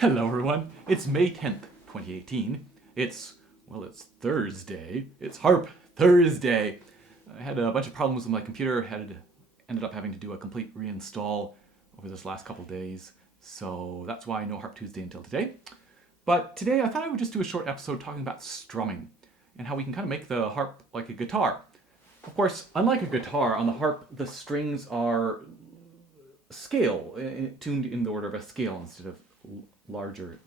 Hello everyone, it's May 10th, 2018. It's Thursday. It's Harp Thursday. I had a bunch of problems with my computer, ended up having to do a complete reinstall over this last couple days, so that's why no Harp Tuesday until today. But today I thought I would just do a short episode talking about strumming and how we can kind of make the harp like a guitar. Of course, unlike a guitar, on the harp the strings are scale, tuned in the order of a scale instead of larger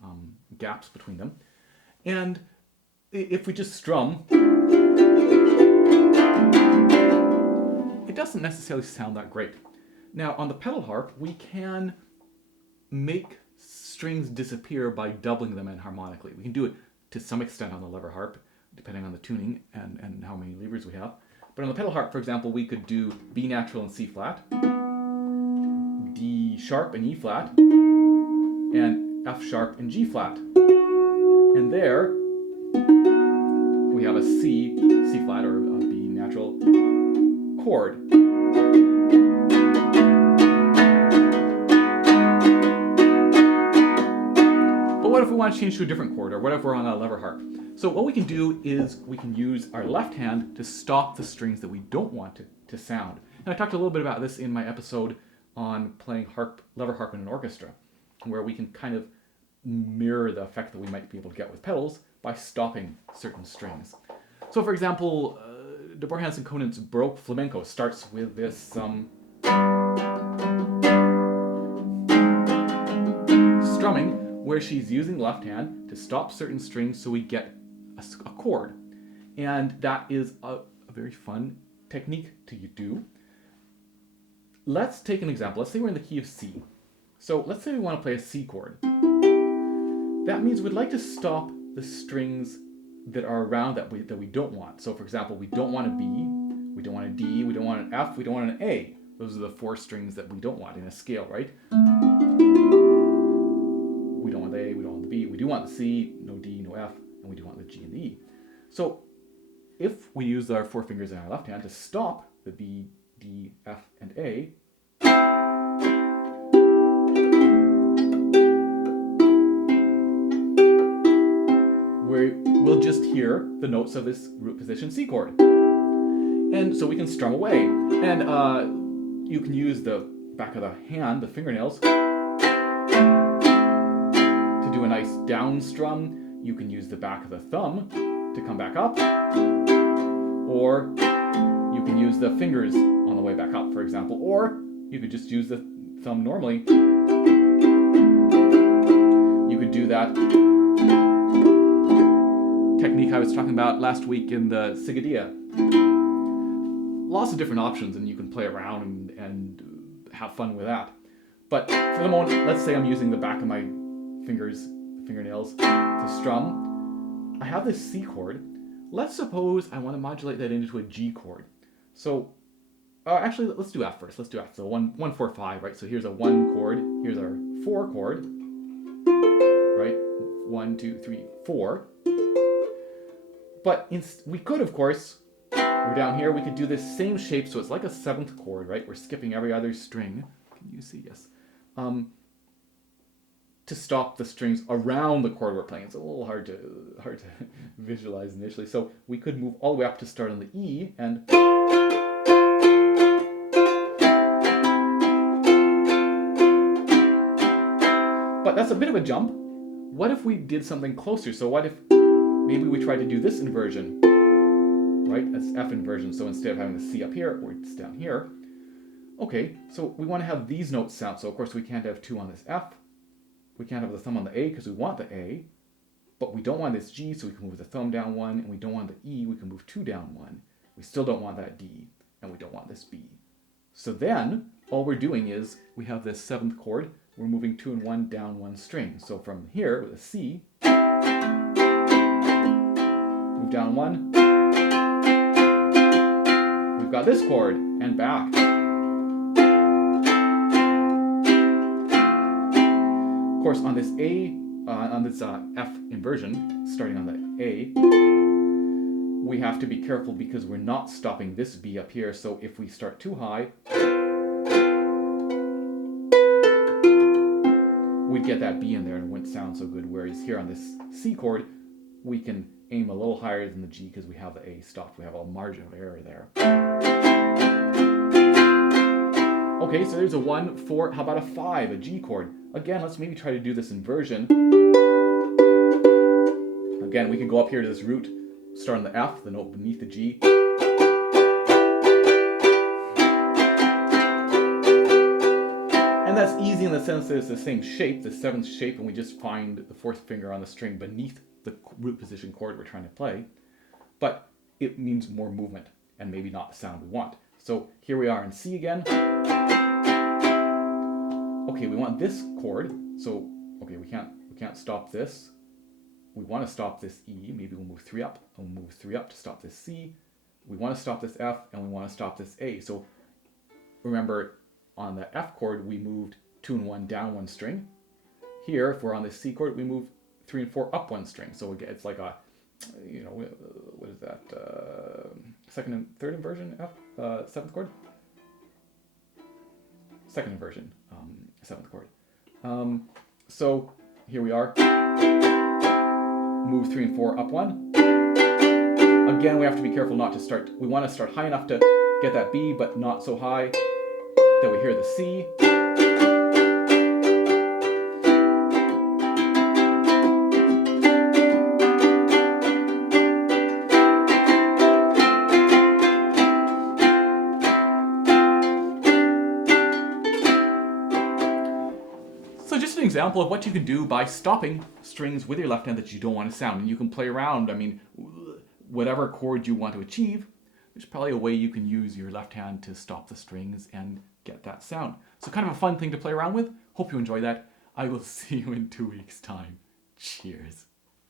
gaps between them. And if we just strum, it doesn't necessarily sound that great. Now on the pedal harp, we can make strings disappear by doubling them enharmonically. We can do it to some extent on the lever harp, depending on the tuning and how many levers we have. But on the pedal harp, for example, we could do B natural and C flat, D sharp and E flat, and F sharp and G flat. And there we have a C flat or a B natural chord. But what if we want to change to a different chord, or what if we're on a lever harp? So what we can do is we can use our left hand to stop the strings that we don't want to sound. And I talked a little bit about this in my episode on playing lever harp in an orchestra, where we can kind of mirror the effect that we might be able to get with pedals by stopping certain strings. So for example, Deborah Hansen-Conant's Baroque Flamenco starts with this strumming, where she's using the left hand to stop certain strings so we get a chord. And that is a very fun technique to do. Let's take an example. Let's say we're in the key of C. So let's say we want to play a C chord. That means we'd like to stop the strings that are around that we don't want. So for example, we don't want a B, we don't want a D, we don't want an F, we don't want an A. Those are the four strings that we don't want in a scale, right? We don't want the A, we don't want the B, we do want the C, no D, no F, and we do want the G and the E. So if we use our four fingers in our left hand to stop the B, D, F, and A, we'll just hear the notes of this root position C chord. And so we can strum away. And you can use the back of the hand, the fingernails, to do a nice down strum. You can use the back of the thumb to come back up. Or you can use the fingers on the way back up, for example. Or you could just use the thumb normally. You could do that technique I was talking about last week in the Sigadia. Lots of different options, and you can play around and have fun with that. But for the moment, let's say I'm using the back of my fingernails to strum. I have this C chord. Let's suppose I want to modulate that into a G chord. So actually, let's do F first. Let's do F. So 1, 4, 5, right? So here's a 1 chord. Here's our 4 chord, right? 1, 2, 3, 4. But we could, of course, we're down here, we could do this same shape, so it's like a 7th chord, right? We're skipping every other string. Can you see? Yes. To stop the strings around the chord we're playing. It's a little hard to visualize initially. So we could move all the way up to start on the E, and but that's a bit of a jump. What if we did something closer? So what if maybe we try to do this inversion, right? That's F inversion. So instead of having the C up here, it's down here. Okay, so we want to have these notes sound. So of course we can't have 2 on this F. We can't have the thumb on the A because we want the A. But we don't want this G, so we can move the thumb down 1. And we don't want the E, we can move 2 down 1. We still don't want that D. And we don't want this B. So then, all we're doing is, we have this 7th chord. We're moving 2 and 1 down 1 string. So from here, with a C, move down 1. We've got this chord, and back. Of course, on this F inversion, starting on the A, we have to be careful because we're not stopping this B up here. So if we start too high, we'd get that B in there and it wouldn't sound so good. Whereas here on this C chord, we can aim a little higher than the G because we have the A stopped. We have a margin of error there. Okay, so there's a 1, 4, how about a 5, a G chord? Again, let's maybe try to do this inversion. Again, we can go up here to this root, start on the F, the note beneath the G. And that's easy in the sense that it's the same shape, the 7th shape, and we just find the 4th finger on the string beneath the root position chord we're trying to play. But it means more movement, and maybe not the sound we want. So here we are in C again. Okay, we want this chord, so okay, we can't stop this. We want to stop this E, maybe we'll move 3 up, and we'll move 3 up to stop this C. We want to stop this F, and we want to stop this A. So remember, on the F chord, we moved 2 and 1 down 1 string. Here, if we're on the C chord, we move 3 and 4 up 1 string. So it's like a, you know, what is that, 2nd and 3rd inversion F, 7th chord? 2nd inversion, 7th chord. So here we are. Move 3 and 4 up 1. Again, we have to be careful not to start. We want to start high enough to get that B, but not so high that we hear the C. So just an example of what you can do by stopping strings with your left hand that you don't want to sound. And you can play around, I mean, whatever chord you want to achieve, there's probably a way you can use your left hand to stop the strings and get that sound. So kind of a fun thing to play around with. Hope you enjoy that. I will see you in 2 weeks' time. Cheers.